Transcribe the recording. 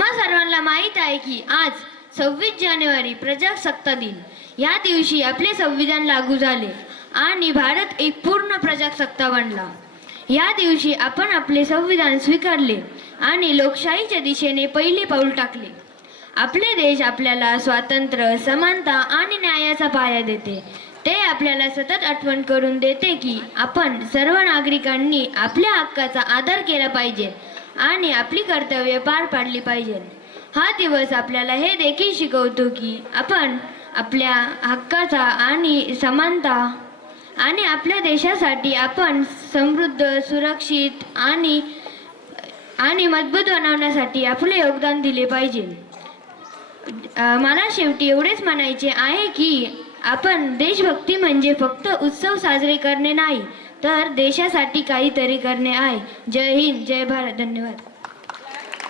तुम्हा सर्वांना माहीत आहे की आज 26 जानेवारी प्रजासत्ताक दिन या दिवशी आपले संविधान लागू झाले आणि भारत एक पूर्ण प्रजासत्ताक बनला। या दिवशी आपण आपले संविधान स्वीकारले आणि लोकशाहीच्या दिशेने पहिले पाऊल टाकले। आपले देश आपल्याला स्वातंत्र्य, समानता आणि न्यायाचा पाया देते। ते आपल्याला सतत आठवण करून देते की आपण सर्व नागरिकांनी आपल्या हक्काचा आदर केला पाहिजे आणि आपली कर्तव्ये पार पाडली पाहिजेत। हा दिवस आपल्याला हे देखील शिकवतो की आपण आपल्या हक्काचा आणि समानता आणि आपल्या देशासाठी आपण समृद्ध, सुरक्षित आणि मजबूत बनवण्यासाठी आपले योगदान दिले पाहिजे। मला शेवटी एवढेच म्हणायचे आहे की आपण देशभक्ती म्हणजे फक्त उत्सव साजरे करणे नाही, तर देशासाठी काहीतरी करणे आहे। जय हिंद, जय भारत, धन्यवाद।